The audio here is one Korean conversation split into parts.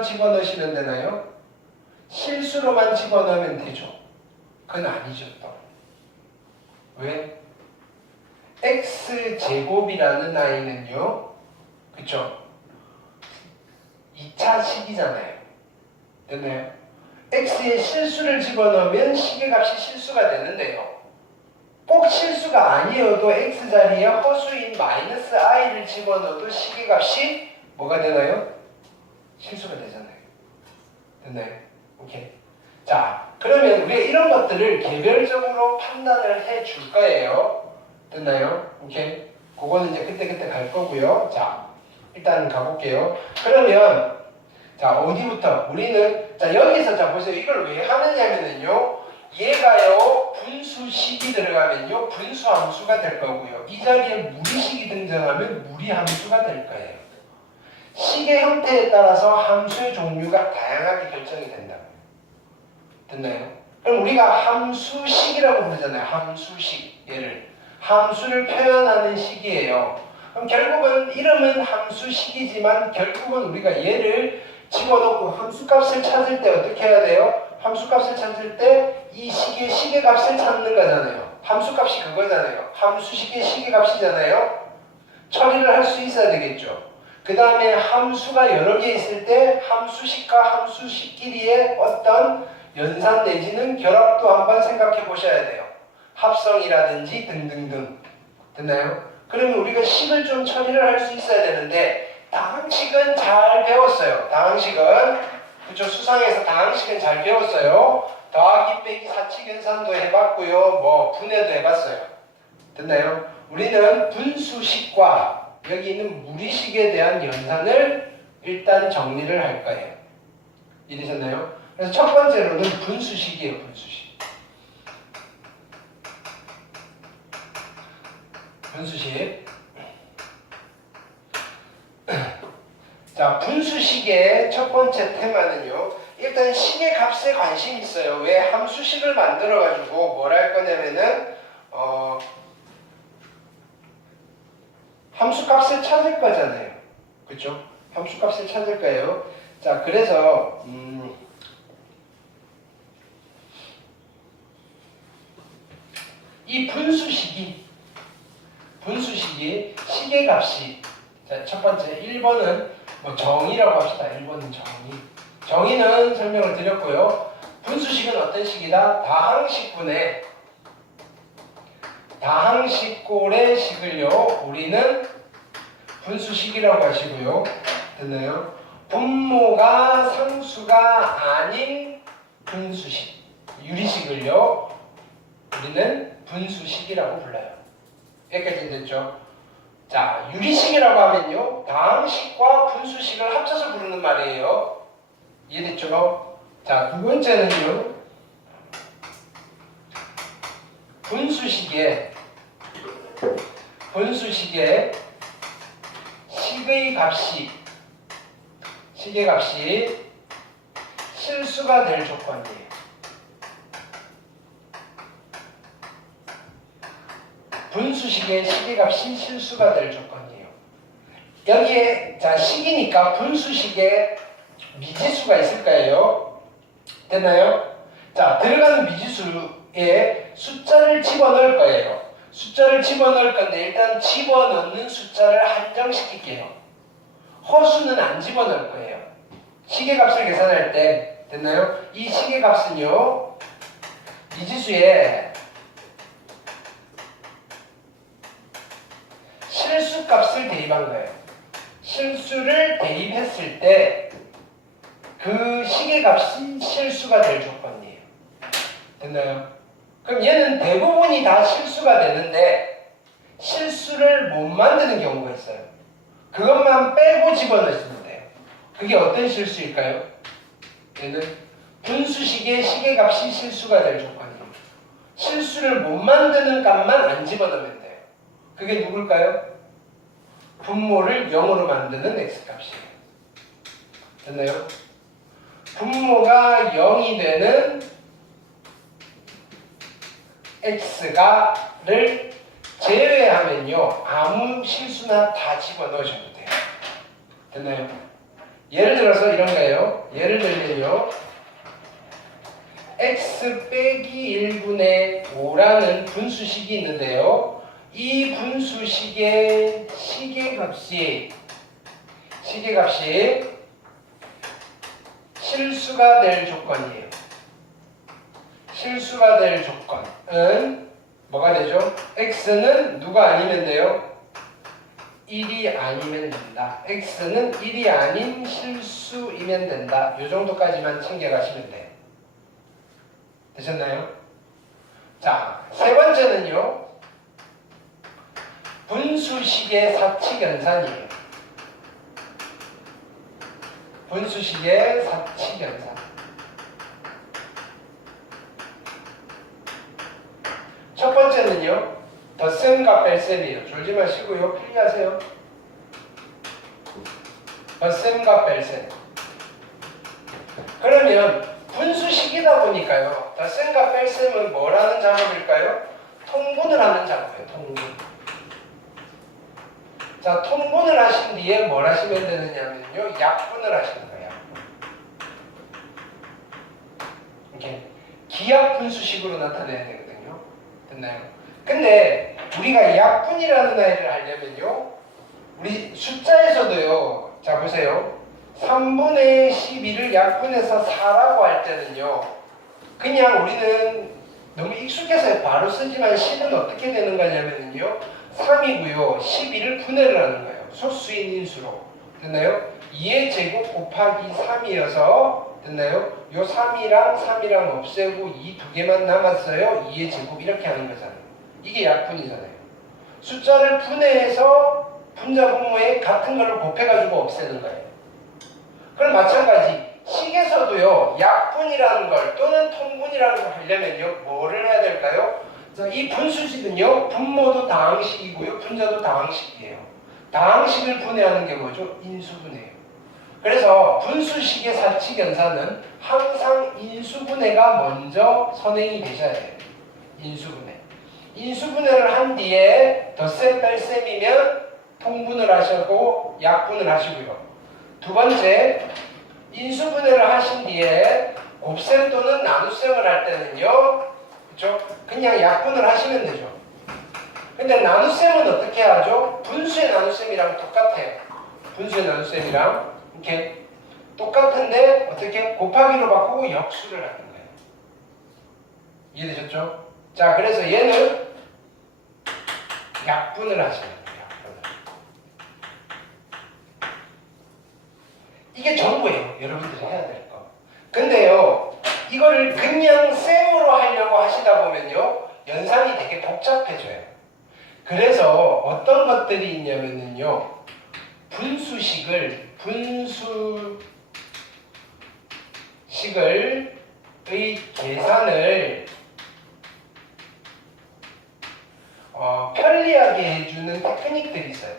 실수로만 집어넣으시면 되나요? 실수로만 집어넣으면 되죠. 그건 아니죠 또. 왜? x제곱이라는 아이는요, 그쵸? 2차 식이잖아요. 됐나요? x에 실수를 집어넣으면 식의 값이 실수가 되는데요. 꼭 실수가 아니어도 x자리에 허수인 마이너스 i를 집어넣어도 식의 값이 뭐가 되나요? 실수가 되잖아요. 됐나요? 오케이. 자, 그러면 우리가 이런 것들을 개별적으로 판단을 해 줄 거예요. 됐나요? 오케이. 그거는 이제 그때 갈 거고요. 자, 일단 가볼게요. 그러면 자, 어디부터? 우리는 자, 여기서 자 보세요. 이걸 왜 하느냐면요. 얘가요, 분수식이 들어가면요, 분수함수가 될 거고요. 이 자리에 무리식이 등장하면 무리함수가 될 거예요. 식의 형태에 따라서 함수의 종류가 다양하게 결정이 된다고요. 됐나요? 그럼 우리가 함수식이라고 부르잖아요. 함수식. 얘를. 함수를 표현하는 식이에요. 그럼 결국은 이름은 함수식이지만 결국은 우리가 얘를 집어넣고 함수값을 찾을 때 어떻게 해야 돼요? 함수값을 찾을 때 이 식의 값을 찾는 거잖아요. 함수값이 그거잖아요. 함수식의 식의 값이잖아요. 처리를 할 수 있어야 되겠죠. 그 다음에 함수가 여러 개 있을 때 함수식과 함수식끼리의 어떤 연산 내지는 결합도 한번 생각해 보셔야 돼요. 합성이라든지 등등등. 됐나요? 그러면 우리가 식을 좀 처리를 할 수 있어야 되는데 다항식은 잘 배웠어요. 다항식은 그쵸, 수상에서 다항식은 잘 배웠어요. 더하기 빼기 사칙연산도 해봤고요. 뭐 분해도 해봤어요. 됐나요? 우리는 분수식과 여기 있는 무리식에 대한 연산을 일단 정리를 할 거예요. 이해되셨나요? 그래서 첫 번째로는 분수식이에요. 분수식. 분수식. 자, 분수식의 첫 번째 테마는요. 일단 식의 값에 관심이 있어요. 왜? 함수식을 만들어가지고 뭘 할 거냐면은 함수값을 찾을 거잖아요. 그쵸? 함수값을 찾을 거예요. 자, 그래서 이 분수식이 식의 값이 자, 첫 번째 1번은 뭐 정의라고 합시다. 1번은 정의. 정의는 설명을 드렸고요. 분수식은 어떤 식이다? 다항식분의 다항식꼴의 식을요. 우리는 분수식이라고 하시고요. 됐나요? 분모가 상수가 아닌 분수식, 유리식을요. 우리는 분수식이라고 불러요. 여기까지 됐죠? 자, 유리식이라고 하면요. 다항식과 분수식을 합쳐서 부르는 말이에요. 이해됐죠? 자, 두 번째는요. 분수식의 식의 값이 실수가 될 조건이에요. 분수식의 식의 값이 실수가 될 조건이에요. 여기에 자, 식이니까 분수식에 미지수가 있을 거예요. 됐나요? 자, 들어가는 미지수에 숫자를 집어넣을 거예요. 숫자를 집어넣을 건데 일단 집어넣는 숫자를 한정시킬게요. 허수는 안 집어넣을 거예요. 식의 값을 계산할 때 됐나요? 이 식의 값은요. 미지수에 실수 값을 대입한 거예요. 실수를 대입했을 때 그 식의 값이 실수가 될 조건이에요. 됐나요? 그럼 얘는 대부분이 다 실수가 되는데 실수를 못 만드는 경우가 있어요. 그것만 빼고 집어넣으시면 돼요. 그게 어떤 실수일까요? 얘는 분수식의 식의 값이 실수가 될 조건이에요. 실수를 못 만드는 값만 안 집어넣으면 돼요. 그게 누굴까요? 분모를 0으로 만드는 x값이에요. 됐나요? 분모가 0이 되는 x가를 제외하면요. 아무 실수나 다 집어넣으셔도 돼요. 됐나요? 예를 들어서 이런 거예요. 예를 들면요. x 빼기 1분의 5라는 분수식이 있는데요. 이 분수식의 시계값이 실수가 될 조건이에요. 실수가 될 조건은 뭐가 되죠? x는 누가 아니면 돼요? 1이 아니면 된다. x는 1이 아닌 실수이면 된다. 이 정도까지만 챙겨가시면 돼요. 되셨나요? 자, 세 번째는요. 분수식의 사칙연산이에요. 분수식의 사칙연산. 첫 번째는요. 덧셈과 뺄셈이에요. 졸지 마시고요. 필기하세요. 덧셈과 뺄셈. 그러면 분수식이다 보니까요. 덧셈과 뺄셈은 뭐라는 작업일까요? 통분을 하는 작업이에요. 통분. 자, 통분을 하신 뒤에 뭘 하시면 되느냐면요. 약분을 하시는 거예요. 이렇게 기하 분수식으로 나타내야 되거든요. 됐나요? 근데 우리가 약분이라는 아이를 하려면요. 우리 숫자에서도요. 자, 보세요. 3분의 12를 약분해서 4라고 할 때는요. 그냥 우리는 너무 익숙해서 바로 쓰지만 10은 어떻게 되는 거냐면요. 3이고요. 12를 분해를 하는 거예요. 소수인 인수로. 됐나요? 2의 제곱 곱하기 3이어서 됐나요? 요 3이랑 없애고 2 두 개만 남았어요. 2의 제곱 이렇게 하는 거잖아요. 이게 약분이잖아요. 숫자를 분해해서 분자분모에 같은 걸로 곱해가지고 없애는 거예요. 그럼 마찬가지 식에서도요. 약분이라는 걸 또는 통분이라는 걸 하려면요. 뭐를 해야 될까요? 자, 이 분수식은요. 분모도 다항식이고요. 분자도 다항식이에요. 다항식을 분해하는 게 뭐죠? 인수분해예요. 그래서 분수식의 사칙연산은 항상 인수분해가 먼저 선행이 되셔야 돼요. 인수분해. 인수분해를 한 뒤에 덧셈 뺄셈이면 통분을 하시고 약분을 하시고요. 두 번째, 인수분해를 하신 뒤에 곱셈 또는 나눗셈을 할 때는요. 그렇죠? 그냥 약분을 하시면 되죠. 근데 나눗셈은 어떻게 하죠? 분수의 나눗셈이랑 똑같아요. 분수의 나눗셈이랑 이렇게 똑같은데 어떻게 곱하기로 바꾸고 역수를 하는 거예요. 이해되셨죠? 자, 그래서 얘는 약분을 하시는 거예요. 약분을. 이게 전부예요. 여러분들이 해야 될 거. 근데요, 이거를 그냥 셈으로 하려고 하시다 보면요, 연산이 되게 복잡해져요. 그래서 어떤 것들이 있냐면요, 분수식의 계산을 편리하게 해주는 테크닉들이 있어요.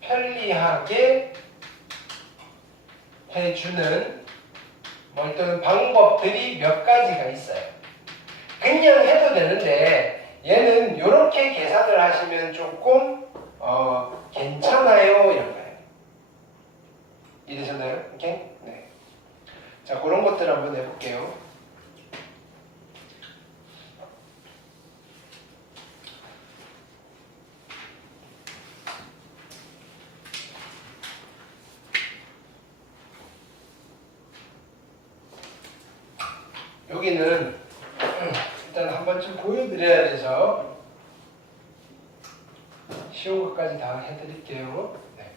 편리하게 해주는 또는 방법들이 몇 가지가 있어요. 그냥 해도 되는데 얘는 이렇게 계산을 하시면 조금 괜찮아요 이런 거예요. 이해되셨나요? 오케이? 네. 자, 그런 것들 한번 해볼게요. 여기는 일단 한 번쯤 보여드려야 돼서 쉬운 것까지 다 해드릴게요. 네.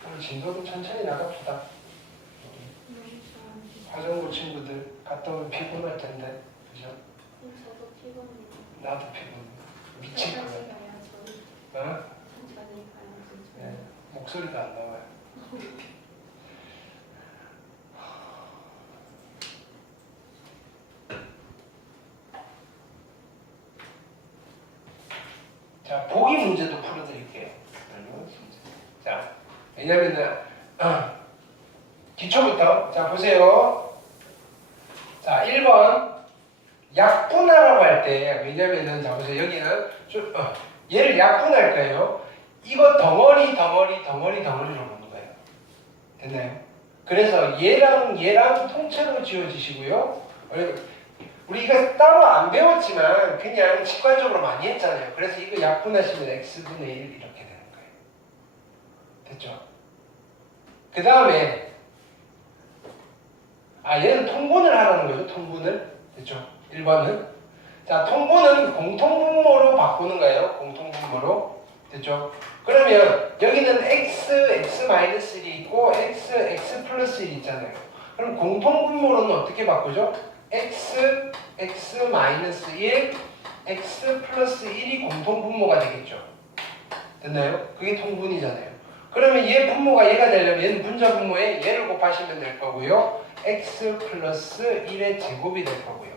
그럼 진도도 천천히 나갑시다. 화정고 친구들 갔다 오면 피곤할 텐데, 그죠? 저도 피곤해요. 나도 피곤해. 미칠 거야. 어? 네. 목소리가 안 나와요. 자, 보기 문제도 풀어드릴게요. 자, 왜냐면은 기초부터 자 보세요. 자, 1번 약분하라고 할 때 왜냐면은 자 보세요. 여기는 얘를 약분할 거예요. 이거 덩어리로 보는 거예요. 됐나요? 그래서 얘랑 통째로 지워지시고요. 우리가 따로 안 배웠지만 그냥 직관적으로 많이 했잖아요. 그래서 이거 약분하시면 x분의 1 이렇게 되는 거예요. 됐죠? 그 다음에 얘는 통분을 하라는 거죠. 통분을. 됐죠? 1번은. 자, 통분은 공통분모로 바꾸는 거예요. 공통분모로. 됐죠? 그러면 여기는 x-1이 있고 x+1이 있잖아요. 그럼 공통분모로는 어떻게 바꾸죠? x-1, x+1이 공통분모가 되겠죠. 됐나요? 그게 통분이잖아요. 그러면 얘 분모가 얘가 되려면 얘는 분자분모에 얘를 곱하시면 될 거고요. x+1의 제곱이 될 거고요.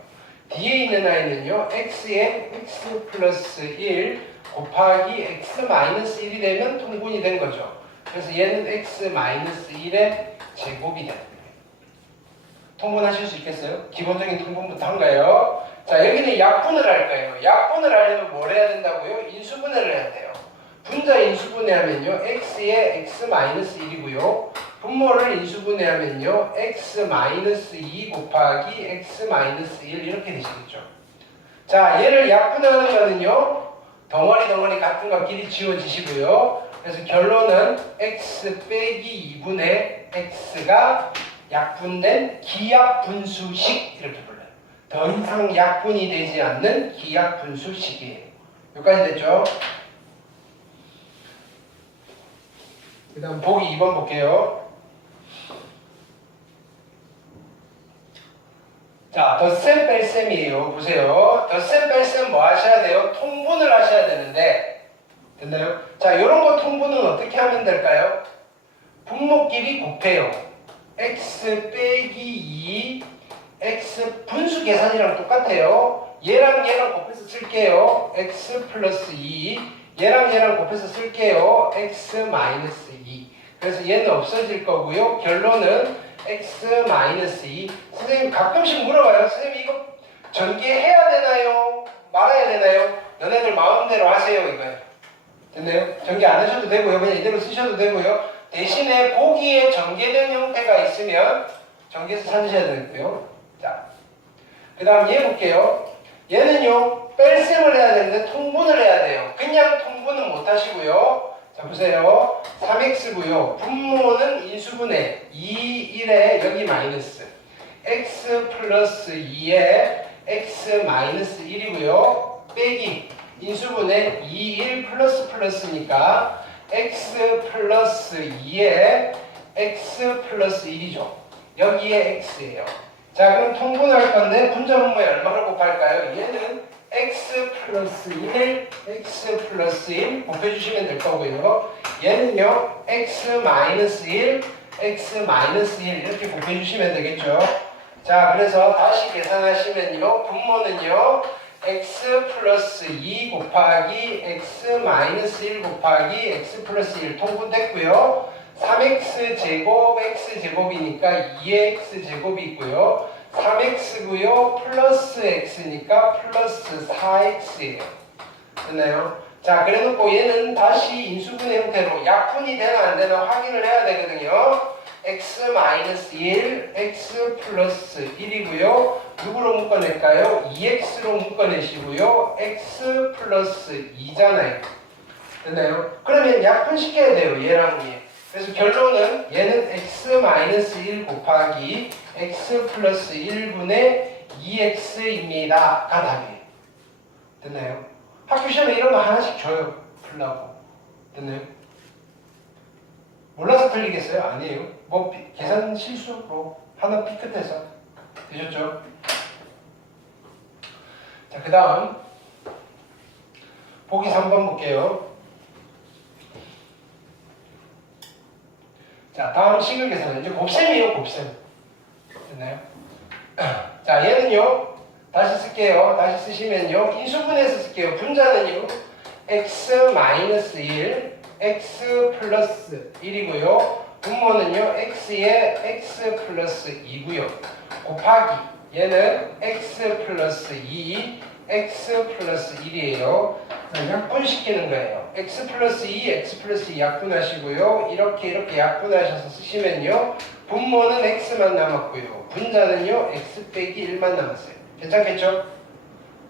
뒤에 있는 아이는요. x에 x+1 곱하기 x-1이 되면 통분이 된 거죠. 그래서 얘는 x-1의 제곱이 되는 거예요. 통분하실 수 있겠어요? 기본적인 통분부터 한가요? 자, 여기는 약분을 할 거예요. 약분을 하려면 뭘 해야 된다고요? 인수분해를 해야 돼요. 분자 인수분해하면요. x에 x-1이고요. 분모를 인수분해하면요. x-2 곱하기 x-1 이렇게 되시겠죠. 자, 얘를 약분하는 거는요. 덩어리 같은 것끼리 지워지시고요. 그래서 결론은 x 빼기 2분의 x가 약분된 기약분수식 이렇게 불러요. 더 이상 약분이 되지 않는 기약분수식이에요. 여기까지 됐죠? 그 다음 보기 2번 볼게요. 자, 덧셈 뺄셈이에요. 보세요. 덧셈 뺄셈 뭐 하셔야 돼요? 통분을 하셔야 되는데 됐나요? 자, 이런 거 통분은 어떻게 하면 될까요? 분모끼리 곱해요. x 빼기 2 x 분수 계산이랑 똑같아요. 얘랑 곱해서 쓸게요. x 플러스 2 얘랑 곱해서 쓸게요. x 마이너스 2 그래서 얘는 없어질 거고요. 결론은 x 마이너스 2 선생님 가끔씩 물어봐요. 선생님 이거 전개해야 되나요? 말아야 되나요? 너네들 마음대로 하세요 이거예요. 됐나요? 전개 안 하셔도 되고요. 그냥 이대로 쓰셔도 되고요. 대신에 보기에 전개된 형태가 있으면 전개해서 찾으셔야 되고요. 자, 그 다음 얘 볼게요. 얘는요 뺄셈을 해야 되는데 통분을 해야 돼요. 그냥 통분은 못 하시고요. 자 보세요. 3x고요. 분모는 인수분해 2, 1에 여기 마이너스 x 플러스 2에 x 마이너스 1이고요. 빼기 인수분해 2, 1 플러스니까 x 플러스 2에 x 플러스 1이죠. 여기에 x예요. 자 그럼 통분할 건데 분자분모에 얼마를 곱할까요? 얘는 x 플러스 1, x 플러스 1 곱해주시면 될 거고요. 얘는요 x 마이너스 1, x 마이너스 1 이렇게 곱해주시면 되겠죠. 자 그래서 다시 계산하시면요 분모는요 x 플러스 2 곱하기 x 마이너스 1 곱하기 x 플러스 1 통분됐고요. 3x 제곱 x 제곱이니까 2x 제곱이 있고요. 3x고요. 플러스 x니까 플러스 4x예요. 됐나요? 자 그래놓고 얘는 다시 인수분해 형태로 약분이 되나 안 되나 확인을 해야 되거든요. x 마이너스 1, x 플러스 1이고요. 누구로 묶어낼까요? 2x로 묶어내시고요. x 플러스 2잖아요. 됐나요? 그러면 약분시켜야 돼요. 얘랑 얘. 그래서 결론은 얘는 x 마이너스 1 곱하기 x 플러스 1분의 2x입니다. 가 답이에요. 됐나요? 학교 시험에 이런 거 하나씩 줘요. 풀라고. 됐나요? 몰라서 틀리겠어요? 아니에요. 뭐 계산 실수로 하나 삐끗해서 되셨죠? 자, 그 다음 보기 3번 볼게요. 자, 다음 식을 계산은 이제 곱셈이에요. 곱셈. 됐나요? 자, 얘는요. 다시 쓸게요. 다시 쓰시면요. 인수분해해서 쓸게요. 분자는요. x-1, x 플러스 1이고요. 분모는요. x에 x 플러스 2고요. 곱하기 얘는 x 플러스 2, x 플러스 1이에요. 자, 약분시키는 거예요. x 플러스 2, x 플러스 2 약분하시고요. 이렇게 약분하셔서 쓰시면요. 분모는 x만 남았고요. 분자는요. x 빼기 1만 남았어요. 괜찮겠죠?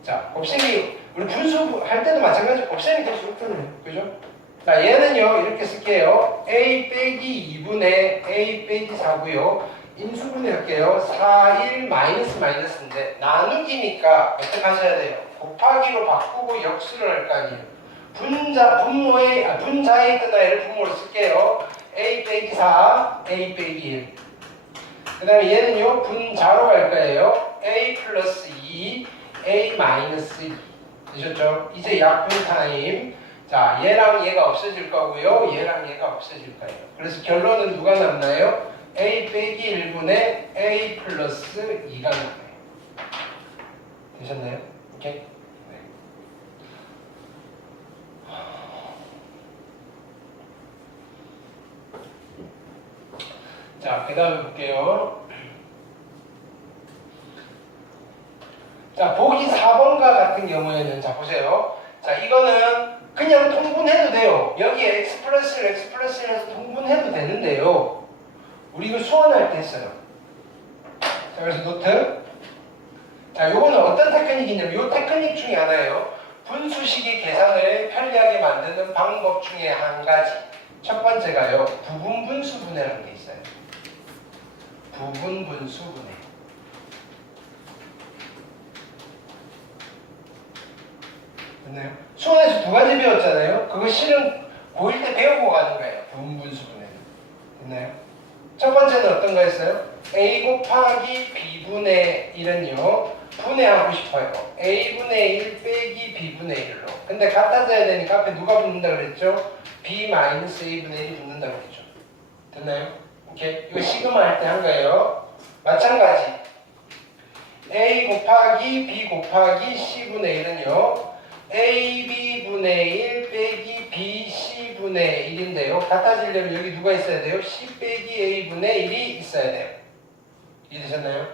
자, 곱셈이 우리 분수 할 때도 마찬가지로 곱셈이 될수록 편해요. 그죠? 자, 얘는요. 이렇게 쓸게요. a 빼기 2분의 a 빼기 4고요. 인수분해 할게요. 4, 1, 마이너스인데 나누기니까 어떻게 하셔야 돼요? 곱하기로 바꾸고 역수를 할 거 아니에요. 분자에 있던 아이를 분모로 쓸게요. a 빼기 4, a 빼기 1. 그 다음에 얘는요. 분자로 갈 거예요. a 플러스 2, a 마이너스 2. 되셨죠? 이제 약분 타임. 자, 얘랑 얘가 없어질 거고요. 얘랑 얘가 없어질 거예요. 그래서 결론은 누가 남나요? a 빼기 1분의 a 플러스 2가 남아요. 되셨나요? 오케이? 네. 자, 그 다음에 볼게요. 자, 보기 4번과 같은 경우에는, 자, 보세요. 자, 이거는 그냥 통분해도 돼요. 여기에 x 플러스 1 해서 통분해도 되는데요. 우리 이거 수원할 때 했어요. 자, 그래서 노트. 자, 요거는 어떤 테크닉이냐면, 요 테크닉 중에 하나예요. 분수식의 계산을 편리하게 만드는 방법 중에 한 가지. 첫 번째가요, 부분분수분해라는 게 있어요. 부분분수분해. 됐나요? 수원에서 두 가지 배웠잖아요. 그거 실은 고1 때 배우고 가는 거예요. 부분분수분해. 됐나요? 첫 번째는 어떤 거였어요? a 곱하기 b분의 1은요. 분해하고 싶어요. a분의 1 빼기 b분의 1로. 근데 같아져야 되니까 앞에 누가 붙는다 그랬죠? b 마이너스 a분의 1이 붙는다 그랬죠. 됐나요? 오케이. 이거 시그마 할 때 한 거예요. 마찬가지. a 곱하기 b 곱하기 c분의 1은요. ab분의 1 빼기 bc분의 1인데요. 같아지려면 여기 누가 있어야 돼요? c 빼기 a분의 1이 있어야 돼요. 이해되셨나요?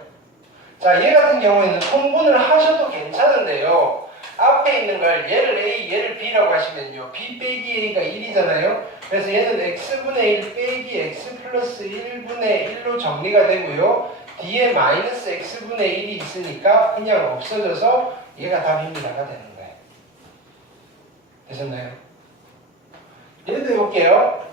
자, 얘 같은 경우에는 통분을 하셔도 괜찮은데요. 앞에 있는 걸 얘를 a, 얘를 b라고 하시면요. b 빼기 a가 1이잖아요. 그래서 얘는 x분의 1 빼기 x 플러스 1분의 1로 정리가 되고요. 뒤에 마이너스 x분의 1이 있으니까 그냥 없어져서 얘가 답입니다가 되는 거예요. 되셨나요? 예를 들어 볼게요.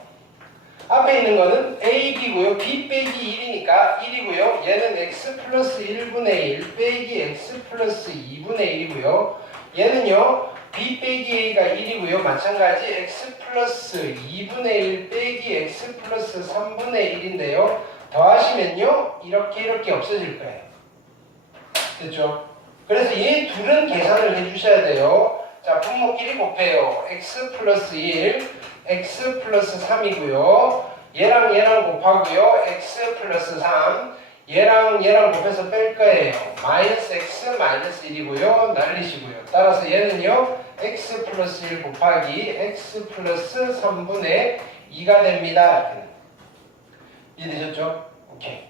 앞에 있는 거는 a, b고요. b 빼기 1이니까 1이고요. 얘는 x 플러스 1분의 1 빼기 x 플러스 2분의 1이고요. 얘는요. b 빼기 a가 1이고요. 마찬가지 x 플러스 2분의 1 빼기 x 플러스 3분의 1인데요. 더하시면요. 이렇게 없어질 거예요. 됐죠? 그래서 얘 둘은 계산을 해주셔야 돼요. 자, 분모끼리 곱해요. x 플러스 1, x 플러스 3이고요. 얘랑 곱하고요. x 플러스 3. 얘랑 곱해서 뺄 거예요. 마이너스 x 마이너스 1이고요. 날리시고요. 따라서 얘는요. x 플러스 1 곱하기 x 플러스 3분의 2가 됩니다. 이해되셨죠? 오케이.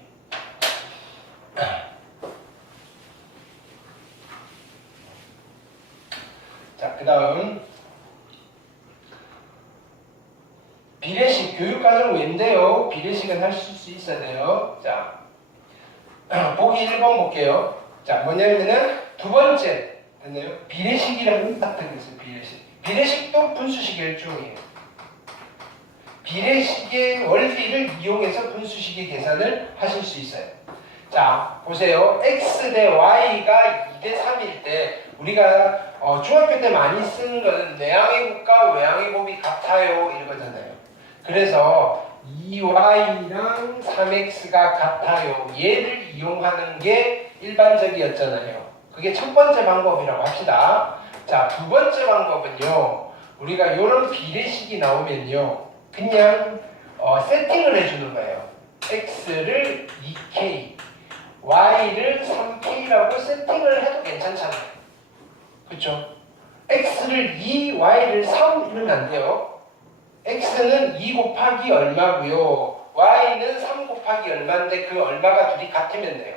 자, 그 다음 비례식 교육과정 외인데요. 비례식은 할 수 있어야 돼요. 자, 보기 1번 볼게요. 자, 뭐냐면은 두 번째 됐나요? 비례식이라는 딱 들어있어요. 비례식도 분수식의 일종이에요. 비례식의 원리를 이용해서 분수식의 계산을 하실 수 있어요. 자, 보세요. x 대 y가 2대 3일 때 우리가 중학교 때 많이 쓰는 거는 내항의 곱과 외항의 곱이 같아요 이거잖아요. 그래서 2y랑 3x가 같아요. 얘를 이용하는 게 일반적이었잖아요. 그게 첫 번째 방법이라고 합시다. 자, 두 번째 방법은요. 우리가 이런 비례식이 나오면요. 그냥 세팅을 해주는 거예요. x를 2k, y를 3k라고 세팅을 해도 괜찮잖아요. 그렇죠? x를 2, y를 3 이러면 안 돼요. x는 2 곱하기 얼마고요. y는 3 곱하기 얼마인데 그 얼마가 둘이 같으면 돼요.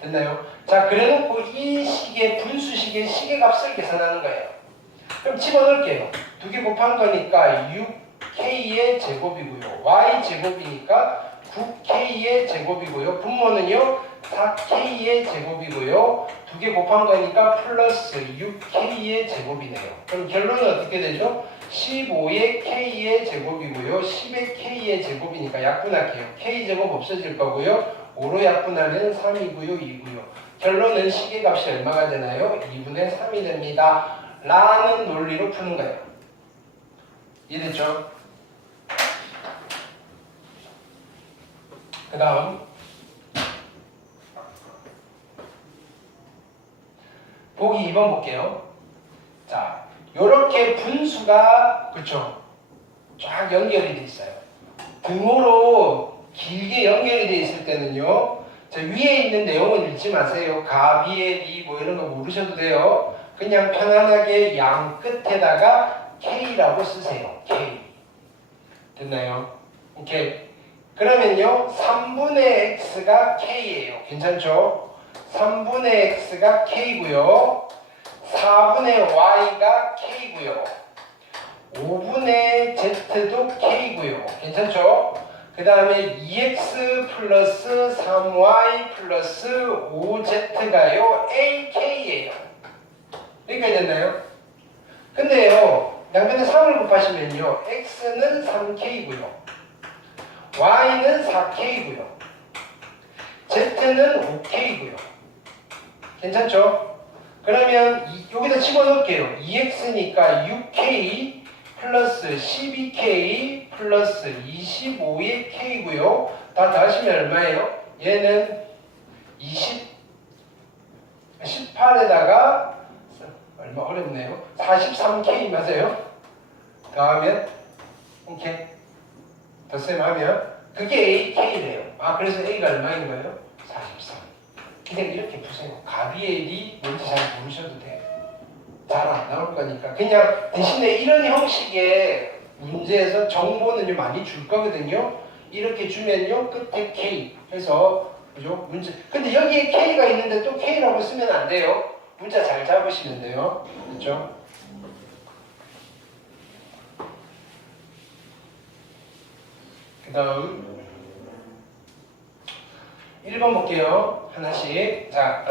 됐나요? 자, 그래놓고 이 식의 분수식의 식의 값을 계산하는 거예요. 그럼 집어넣을게요. 두 개 곱한 거니까 6k의 제곱이고요. y 제곱이니까 9k의 제곱이고요. 분모는요 4k의 제곱이고요. 두 개 곱한 거니까 플러스 6k의 제곱이네요. 그럼 결론은 어떻게 되죠? 15의 k의 제곱이고요. 10의 k의 제곱이니까 약분할게요. k제곱 없어질 거고요. 5로 약분하면 3이고요. 2고요. 결론은 시계값이 얼마가 되나요? 2분의 3이 됩니다. 라는 논리로 푸는 거예요. 이해됐죠? 그 다음 보기 2번 볼게요. 자, 요렇게 분수가 그쵸? 쫙 연결이 돼 있어요. 등호로 길게 연결이 돼 있을 때는요. 자, 위에 있는 내용은 읽지 마세요. 가, 비에, 리 뭐 이런 거 모르셔도 돼요. 그냥 편안하게 양 끝에다가 K라고 쓰세요. K. 됐나요? 오케이. 그러면요. 3분의 X가 K예요. 괜찮죠? 3분의 X가 K고요. 4분의 Y가 K고요. 5분의 Z도 K고요. 괜찮죠? 그 다음에 2X 플러스 3Y 플러스 5Z가요. AK예요. 여기까지 됐나요? 근데요. 양변에 3을 곱하시면요. X는 3K고요. Y는 4K고요. Z는 5K고요. 괜찮죠? 그러면 여기다 집어넣을게요. 2X니까 6K 플러스 12K 플러스 25의 K고요. 다 더하시면 얼마예요? 얘는 18에다가 얼마 어렵네요. 43K 맞아요? 더하면 오케이. 덧셈 하면 그게 AK래요. 아 그래서 A가 얼마인 거예요? 43. 그냥 이렇게 푸세요. 가비엘이 뭔지 잘 모르셔도 돼요. 잘 안 나올 거니까 그냥 대신에 이런 형식의 문제에서 정보는 많이 줄 거거든요. 이렇게 주면요 끝에 K 해서 그죠? 문제. 근데 여기에 K가 있는데 또 K라고 쓰면 안 돼요. 문자 잘 잡으시면 돼요. 그렇죠? 그 다음 1번 볼게요. 하나씩. 자,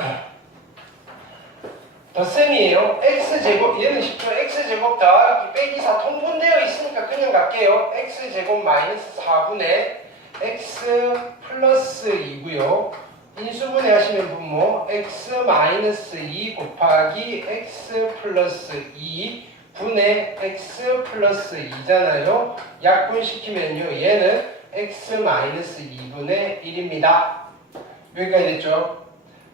덧셈이에요. x제곱, 얘는 쉽죠. x제곱 더하기 빼기 4 통분되어 있으니까 그냥 갈게요. x제곱 마이너스 4분의 x 플러스 2고요. 인수분해 하시면 분모 x 마이너스 2 곱하기 x 플러스 2 분의 x 플러스 2잖아요. 약분시키면요. 얘는 x 마이너스 2분의 1입니다. 여기까지 됐죠?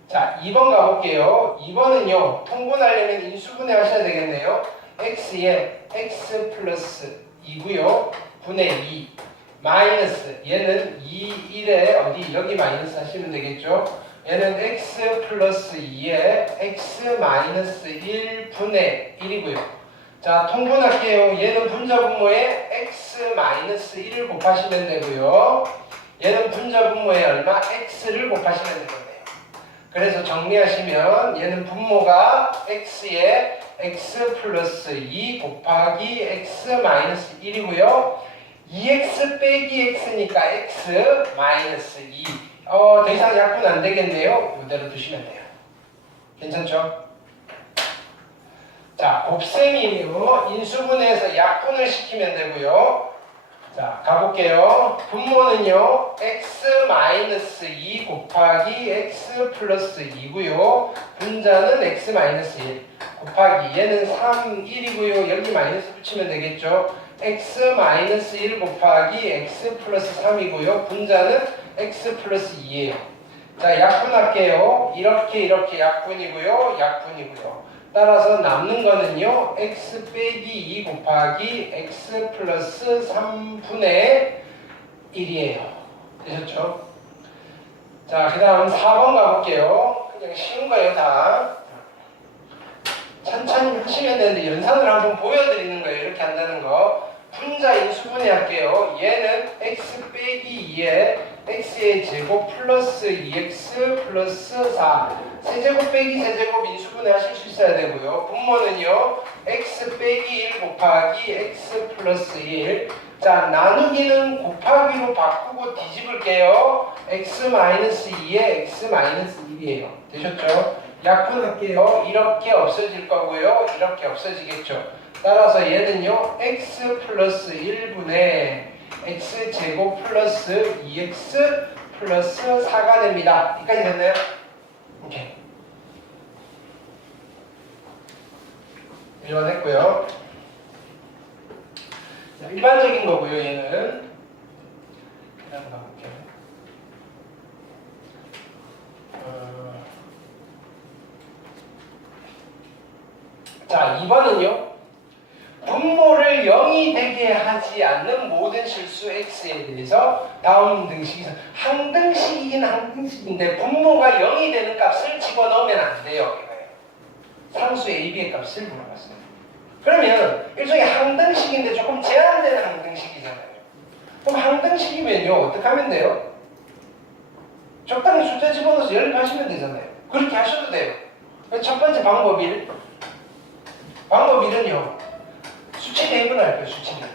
자, 2번 가볼게요. 2번은요, 통분하려면 인수분해 하셔야 되겠네요. x에 x 플러스 2고요. 분의 2 마이너스 얘는 2, 1에 어디 여기 마이너스 하시면 되겠죠. 얘는 x 플러스 2에 x 마이너스 1 분의 1이고요. 자, 통분할게요. 얘는 분자분모에 x 마이너스 1을 곱하시면 되고요. 얘는 분자분모에 얼마? x를 곱하시면 되겠네요. 그래서 정리하시면 얘는 분모가 x에 x 플러스 2 곱하기 x 마이너스 1이고요. 2x 빼기 x니까 x 마이너스 2. 더 이상 약분 안 되겠네요. 이대로 두시면 돼요. 괜찮죠? 자, 곱셈이며 인수분해해서 약분을 시키면 되고요. 자, 가볼게요. 분모는요, x-2 곱하기 x 플러스 2고요. 분자는 x-1 곱하기 얘는 3, 1이고요. 여기 마이너스 붙이면 되겠죠. x-1 곱하기 x 플러스 3이고요. 분자는 x 플러스 2예요. 자, 약분할게요. 이렇게 약분이고요. 약분이고요. 따라서 남는 거는요. x 빼기 2 곱하기 x 플러스 3분의 1이에요. 되셨죠? 자, 그 다음 4번 가볼게요. 그냥 쉬운 거예요, 다. 천천히 하시면 되는데 연산을 한번 보여드리는 거예요. 이렇게 한다는 거. 분자 인수분해 할게요. 얘는 x 빼기 2에 x의 제곱 플러스 2x 플러스 4 세제곱 빼기 세제곱 인수분해 하실 수 있어야 되고요. 분모는요 x 빼기 1 곱하기 x 플러스 1. 자, 나누기는 곱하기로 바꾸고 뒤집을게요. x 마이너스 2에 x 마이너스 1이에요. 되셨죠? 약분할게요. 이렇게 없어질 거고요. 이렇게 없어지겠죠. 따라서 얘는요, x 플러스 1분의 x 제곱 플러스 2x 플러스 4가 됩니다. 여기까지 됐나요? 오케이. 1번 했고요. 자, 일반적인 거고요, 얘는. 다음 가볼게요. 자, 2번은요. 분모를 0이 되게 하지 않는 모든 실수 x에 대해서 다음 등식에서 항등식이긴 항등식인데 분모가 0이 되는 값을 집어넣으면 안 돼요. 이거예요. 상수 a, b의 값을 물어봤어요. 그러면 일종의 항등식인데 조금 제한되는 항등식이잖아요. 그럼 항등식이면요 어떻게 하면 돼요? 적당히 숫자 집어넣어서 연립하시면 되잖아요. 그렇게 하셔도 돼요. 첫 번째 방법 1. 방법 1은요. 수치 대입을 할 거예요. 수치 대입.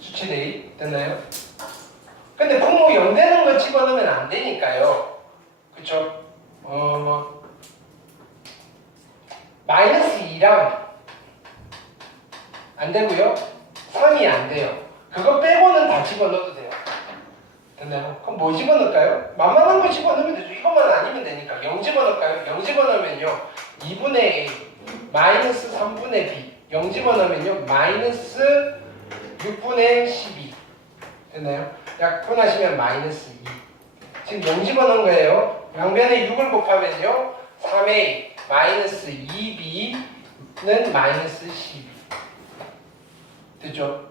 수치 대입 됐나요? 근데 분모 0 되는 거 집어넣으면 안 되니까요. 그쵸? 마이너스 2랑 안 되고요. 3이 안 돼요. 그거 빼고는 다 집어넣어도 돼요. 됐나요? 그럼 뭐 집어넣을까요? 만만한 거 집어넣으면 되죠. 이것만 아니면 되니까 0 집어넣을까요? 0 집어넣으면요 2분의 a 마이너스 3분의 b 0 집어넣으면요 마이너스 6분의 12 됐나요? 약분하시면 마이너스 2 지금 0 집어넣은 거예요. 양변에 6을 곱하면요 3a 마이너스 2b는 마이너스 12 됐죠?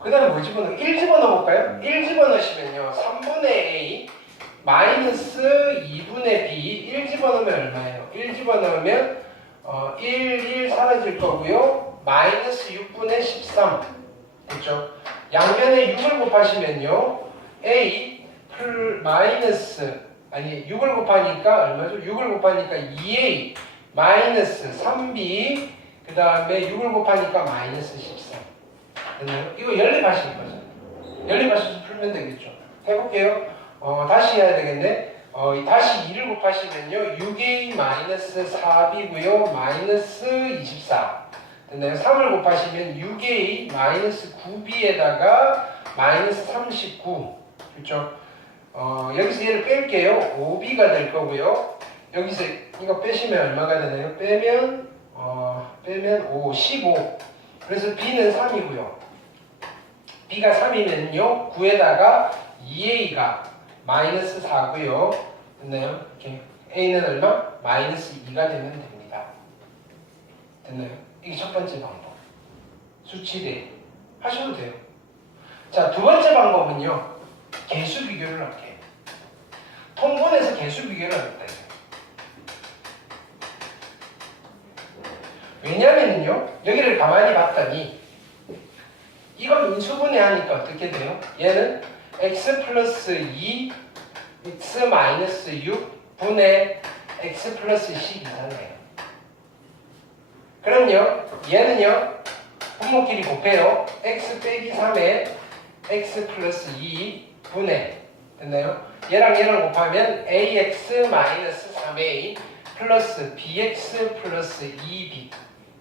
그 다음에 뭐 집어넣어? 1 집어넣어볼까요? 1 집어넣으시면요 3분의 a 마이너스 2분의 b 1 집어넣으면 얼마예요? 1 집어넣으면 1 사라질 거고요 마이너스 6분의 13 됐죠? 양변에 6을 곱하시면요 a 마이너스 6을 곱하니까 얼마죠? 6을 곱하니까 2a 마이너스 3b 그 다음에 6을 곱하니까 마이너스 13 됐나요? 이거 연립하실 거죠. 연립하셔서 풀면 되겠죠. 해볼게요. 다시 해야 되겠네. 다시 2를 곱하시면요. 6a 마이너스 4b고요. 마이너스 24. 됐나요? 3을 곱하시면 6a 마이너스 9b에다가 마이너스 39. 그렇죠? 여기서 얘를 뺄게요. 5b가 될 거고요. 여기서 이거 빼시면 얼마가 되나요? 빼면 5, 15. 그래서 b는 3이고요. b가 3이면요 9에다가 2a가 마이너스 4고요 됐나요? 이렇게 a는 얼마? 마이너스 2가 되면 됩니다. 됐나요? 이게 첫 번째 방법 수치대 하셔도 돼요. 자, 두 번째 방법은요 개수 비교를 할게요. 통분해서 개수 비교를 합니다. 왜냐면요 여기를 가만히 봤더니 이건 인수분해하니까 어떻게 돼요? 얘는 x 플러스 2 x 마이너스 6 분의 x 플러스 12잖아요. 그럼요 얘는요 분모끼리 곱해요. x 빼기 3에 x 플러스 2 분의 됐나요? 얘랑 곱하면 ax 마이너스 3a 플러스 bx 플러스 2b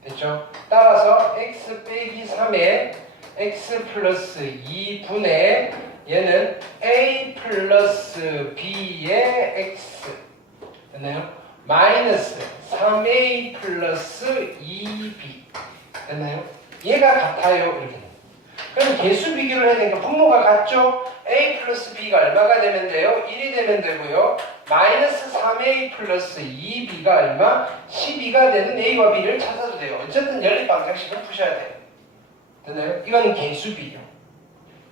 됐죠? 따라서 x 빼기 3에 x 플러스 2분의 얘는 a 플러스 b의 x 됐나요? 마이너스 3a 플러스 2b 됐나요? 얘가 같아요. 이렇게. 그럼 개수 비교를 해야 되니까 분모가 같죠? a 플러스 b가 얼마가 되면 돼요? 1이 되면 되고요. 마이너스 3a 플러스 2b가 얼마? 12가 되는 a와 b를 찾아도 돼요. 어쨌든 연립방정식을 푸셔야 돼요. 됐나요? 이건 개수 비교.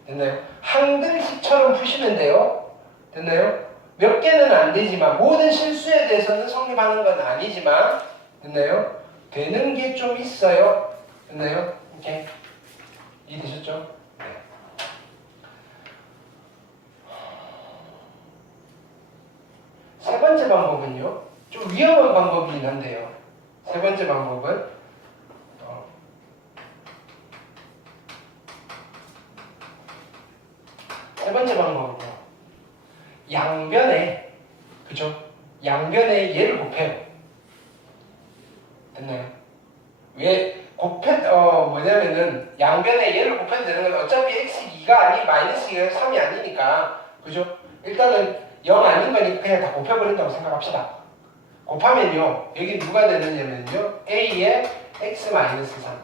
됐나요? 항등식처럼 푸시면 돼요. 됐나요? 몇 개는 안 되지만 모든 실수에 대해서는 성립하는 건 아니지만 됐나요? 되는 게 좀 있어요. 됐나요? 오케이. 이해되셨죠? 네. 위험한 방법이긴 한데요. 세 번째 방법은 세 번째 방법은요. 양변에 그죠? 양변에 얘를 곱해요. 됐나요? 왜 뭐냐면은 양변에 얘를 곱해도 되는 건 어차피 x2가 아니 마이너스 2가 3이 아니니까 그죠? 일단은 0 아닌 거니까 그냥 다 곱해버린다고 생각합시다. 곱하면요 여기 누가 되느냐면요 a의 x 마이너스 3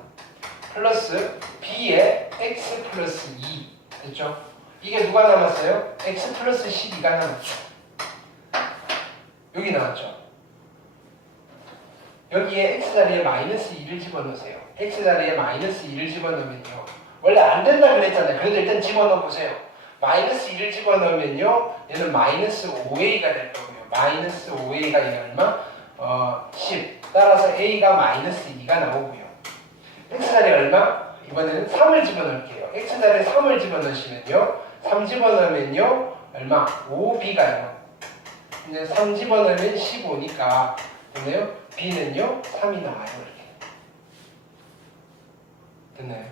플러스 b의 x 플러스 2 됐죠? 이게 누가 남았어요? x 플러스 12가 남았죠. 여기 나왔죠. 여기에 x자리에 마이너스 2를 집어넣으세요. x자리에 마이너스 2를 집어넣으면요. 원래 안 된다 그랬잖아요. 그래도 일단 집어넣어 보세요. 마이너스 2를 집어넣으면요. 얘는 마이너스 5a가 될 거고요. 마이너스 5a가 얘 얼마? 10. 따라서 a가 마이너스 2가 나오고요. x자리에 얼마? 이번에는 3을 집어넣을게요. x자리에 3을 집어넣으시면요. 3 집어넣으면요. 얼마? 5b가요. 근데 3 집어넣으면 15니까 됐나요? b는요 3이 나와요. 이렇게 됐나요?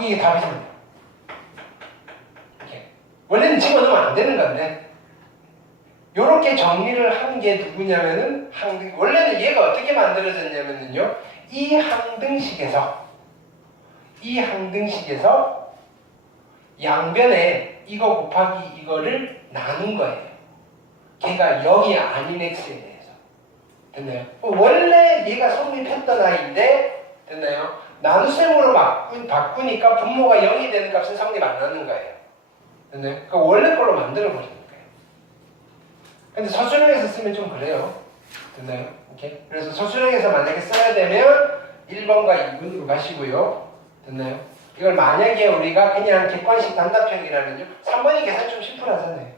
이게 답이잖아요. 이렇게 원래는 집어넣으면 안 되는 건데 이렇게 정리를 한 게 누구냐면은 원래는 얘가 어떻게 만들어졌냐면요 이 항등식에서 양변에 이거 곱하기 이거를 나눈 거예요. 걔가 0이 아닌 x에 대해서. 됐나요? 원래 얘가 성립했던 아이인데 됐나요? 나눗셈으로 바꾸니까 분모가 0이 되는 값은 성립 안 하는 거예요. 됐나요? 그 원래 걸로 만들어 버리는 거예요. 근데 서술형에서 쓰면 좀 그래요. 됐나요? 오케이? 그래서 서술형에서 만약에 써야 되면 1번과 2번으로 가시고요. 됐나요? 이걸 만약에 우리가 그냥 객관식 단답형이라면요. 3번이 계산 좀 심플하잖아요.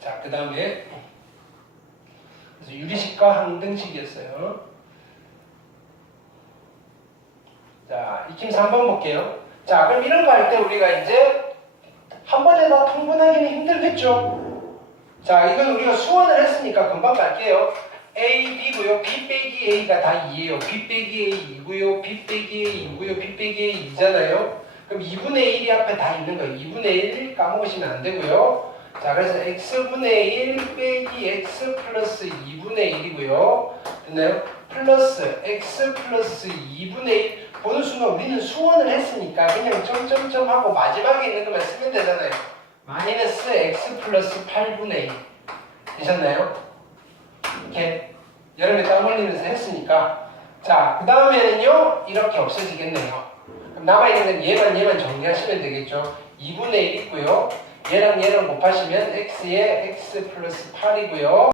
자, 그 다음에 유리식과 항등식이었어요. 자, 익힘 3번 볼게요. 자, 그럼 이런 거 할 때 우리가 이제 한 번에 다 통분하기는 힘들겠죠? 자, 이건 우리가 수원을 했으니까 금방 갈게요. A, B고요. B 빼기 A가 다 2예요. B 빼기 A 2고요. B 빼기 A 2고요. B 빼기 A 2잖아요. 그럼 2분의 1이 앞에 다 있는 거예요. 2분의 1 까먹으시면 안 되고요. 자, 그래서 x분의 1 빼기 x 플러스 2분의 1이고요. 됐나요? 플러스 x 플러스 2분의 1 보는 순간 우리는 수원을 했으니까 그냥 점점점 하고 마지막에 있는 것만 쓰면 되잖아요. 마이너스 x 플러스 8분의 1 되셨나요? 이렇게 여름에 땀 흘리면서 했으니까 자, 그 다음에는요 이렇게 없어지겠네요. 그럼 남아있는 건 얘만 정리하시면 되겠죠. 2분의 1 있고요. 얘랑 곱하시면 x에 x 플러스 8이고요.